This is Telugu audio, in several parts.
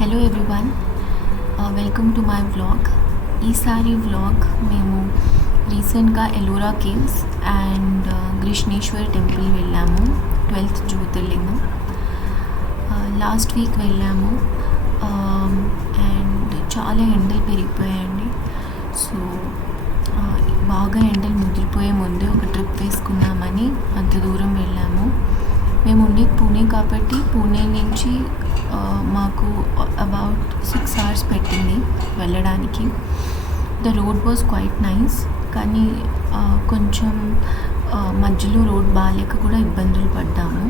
Hello everyone, welcome to my vlog. ఈసారి వ్లాగ్ మేము రీసెంట్గా Ellora caves and Grishneshwar temple వెళ్ళాము. 12th జ్యోతిర్లింగం లాస్ట్ వీక్ వెళ్ళాము. అండ్ చాలా ఎండలు పెరిగిపోయాయండి. సో బాగా ఎండలు ముదిరిపోయే ముందే ఒక ట్రిప్ వేసుకుందామని అంత దూరం వెళ్ళాము. మేము ఉండేది పూణే కాబట్టి పూణే నుంచి మాకు అబౌట్ 6 hours పెట్టింది వెళ్ళడానికి. The road was quite nice, కానీ కొంచెం మధ్యలో రోడ్ బాగాలేక కూడా ఇబ్బందులు పడ్డాము.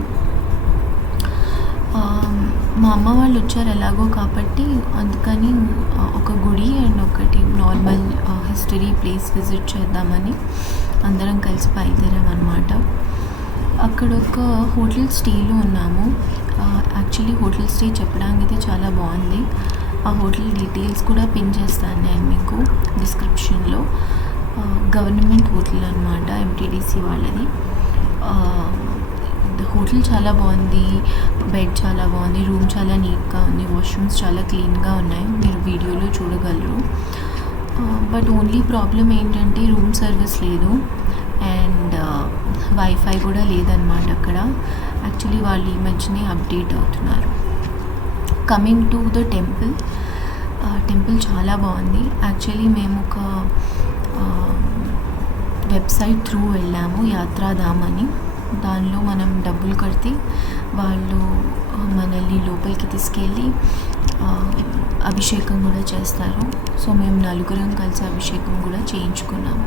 మా అమ్మ వాళ్ళు వచ్చారు ఎలాగో కాబట్టి, అందుకని ఒక గుడి అండ్ ఒకటి నార్మల్ హిస్టరీ ప్లేస్ విజిట్ చేద్దామని అందరం కలిసి బయలుదేరామన్నమాట. అక్కడ ఒక హోటల్ స్టేలో ఉన్నాము. యాక్చువల్లీ హోటల్ స్టే చెప్పడానికి అయితే చాలా బాగుంది. ఆ హోటల్ డీటెయిల్స్ కూడా పిన్ చేస్తాను నేను మీకు డిస్క్రిప్షన్లో. గవర్నమెంట్ హోటల్ అనమాట, ఎంటీడీసీ వాళ్ళది. హోటల్ చాలా బాగుంది, బెడ్ చాలా బాగుంది, రూమ్ చాలా నీట్గా ఉంది, వాష్రూమ్స్ చాలా క్లీన్గా ఉన్నాయి, మీరు వీడియోలో చూడగలరు. బట్ ఓన్లీ ప్రాబ్లం ఏంటంటే రూమ్ సర్వీస్ లేదు అండ్ వైఫై కూడా లేదన్నమాట అక్కడ. యాక్చువల్లీ వాళ్ళు ఈ మధ్యనే అప్డేట్ అవుతున్నారు. Coming to the temple, temple చాలా బాగుంది. యాక్చువల్లీ మేము ఒక వెబ్సైట్ త్రూ వెళ్ళాము, యాత్రాధామ్ అని. దానిలో మనం డబ్బులు కడితే వాళ్ళు మనల్ని లోపలికి తీసుకెళ్ళి అభిషేకం కూడా చేస్తారు. సో మేము నలుగురం కలిసి అభిషేకం కూడా చేయించుకున్నాము.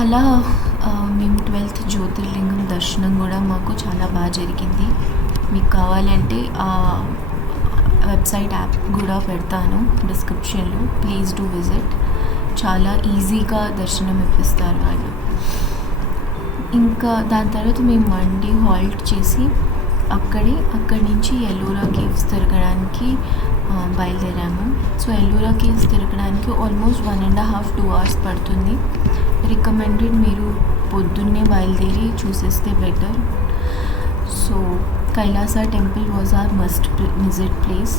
అలా మేము 12th జ్యోతిర్లింగం దర్శనం కూడా మాకు చాలా బాగా జరిగింది. మీకు కావాలంటే ఆ వెబ్సైట్ యాప్ కూడా పెడతాను డిస్క్రిప్షన్లో, ప్లీజ్ డూ విజిట్. చాలా ఈజీగా దర్శనం ఇప్పిస్తారు వాళ్ళు. ఇంకా దాని తర్వాత మేము 1 day హాల్ట్ చేసి అక్కడి నుంచి ఎల్లోరా కేవ్స్ తిరగడానికి బయలుదేరాము. సో ఎల్లోరా కేవ్స్ తిరగడానికి ఆల్మోస్ట్ 1.5-2 hours పడుతుంది. రికమెండెడ్ మీరు పొద్దున్నే బయలుదేరి చూసేస్తే better. So Kailasa temple was are must visit place.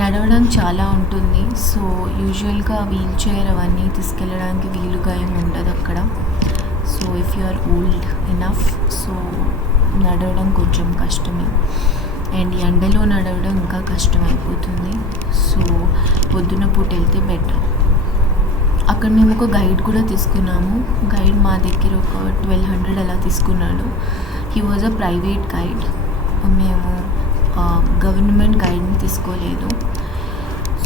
నడవడం చాలా ఉంటుంది. సో యూజువల్గా వీల్ చైర్ అవన్నీ తీసుకెళ్ళడానికి వీలుగా ఏమి ఉండదు అక్కడ. So if you are old enough, so నడవడం కొంచెం కష్టమే. అండ్ ఎండలో నడవడం ఇంకా కష్టమైపోతుంది. సో పొద్దున పూట వెళ్తే బెటర్. అక్కడ మేము ఒక గైడ్ కూడా తీసుకున్నాము. గైడ్ మా దగ్గర ఒక 1200 అలా తీసుకున్నాడు. He was a private guide. మేము గవర్నమెంట్ గైడ్ని తీసుకోలేదు.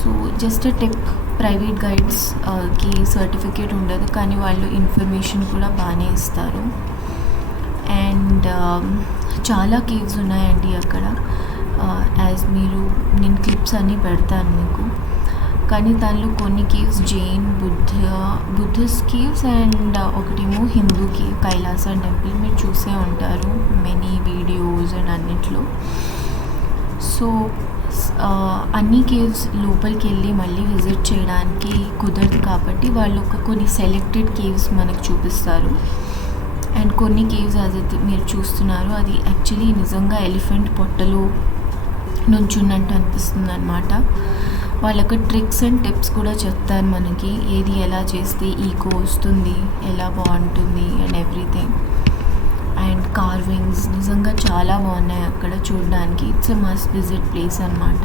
So just a tip, private గైడ్స్కి సర్టిఫికేట్ ఉండదు, కానీ వాళ్ళు ఇన్ఫర్మేషన్ కూడా బాగానే ఇస్తారు. అండ్ చాలా కేవ్స్ ఉన్నాయండి అక్కడ. యాజ్ నేను క్లిప్స్ అన్నీ పెడతాను మీకు. కానీ దానిలో కొన్ని caves Jain, Buddhist caves and ఒకటేమో హిందూ కేవ్, కైలాస టెంపుల్. మీరు చూసే ఉంటారు మెనీ వీడియోస్ అండ్ అన్నిట్లో. సో అన్ని కేవ్స్ లోపలికి వెళ్ళి మళ్ళీ విజిట్ చేయడానికి కుదరదు కాబట్టి వాళ్ళు కొన్ని సెలెక్టెడ్ కేవ్స్ మనకు చూపిస్తారు. అండ్ కొన్ని కేవ్స్ అదైతే మీరు చూస్తున్నారు, అది యాక్చువల్లీ నిజంగా ఎలిఫెంట్ పొట్టలో నుంచున్నట్టు అనిపిస్తుంది అనమాట. వాళ్ళకి ట్రిక్స్ అండ్ టిప్స్ కూడా చెప్తారు మనకి, ఏది ఎలా చేస్తే ఈకో వస్తుంది, ఎలా బాగుంటుంది అండ్ ఎవ్రీథింగ్. అండ్ కార్వింగ్స్ నిజంగా చాలా బాగున్నాయి అక్కడ చూడడానికి. It's a must visit place అనమాట.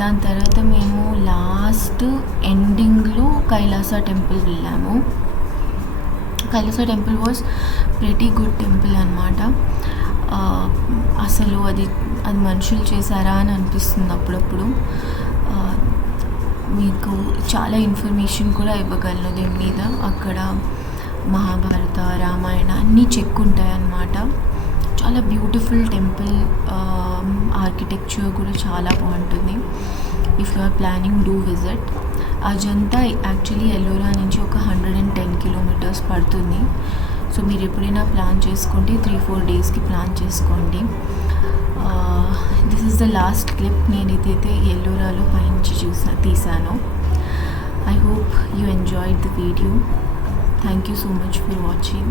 దాని తర్వాత మేము లాస్ట్ ఎండింగ్లో కైలాస టెంపుల్ వెళ్ళాము. Kailasa temple was pretty good temple అనమాట. అసలు అది మనుషులు చేశారా అని అనిపిస్తుంది అప్పుడప్పుడు. మీకు చాలా ఇన్ఫర్మేషన్ కూడా ఇవ్వగలను దీని మీద. అక్కడ మహాభారత, రామాయణ అన్నీ చెక్కుంటాయి అన్నమాట. చాలా బ్యూటిఫుల్ టెంపుల్. ఆర్కిటెక్చర్ కూడా చాలా బాగుంటుంది. If you are planning do visit. Ajanta actually Ellora నుంచి ఒక 110 kilometers పడుతుంది. సో మీరు ఎప్పుడైనా ప్లాన్ చేసుకుంటే 3-4 daysకి ప్లాన్ చేసుకోండి. This is the last clip. నేను ఇదైతే ఎల్లోరాలో పైనుంచి తీసాను. I hope you enjoyed the video. Thank you so much for watching.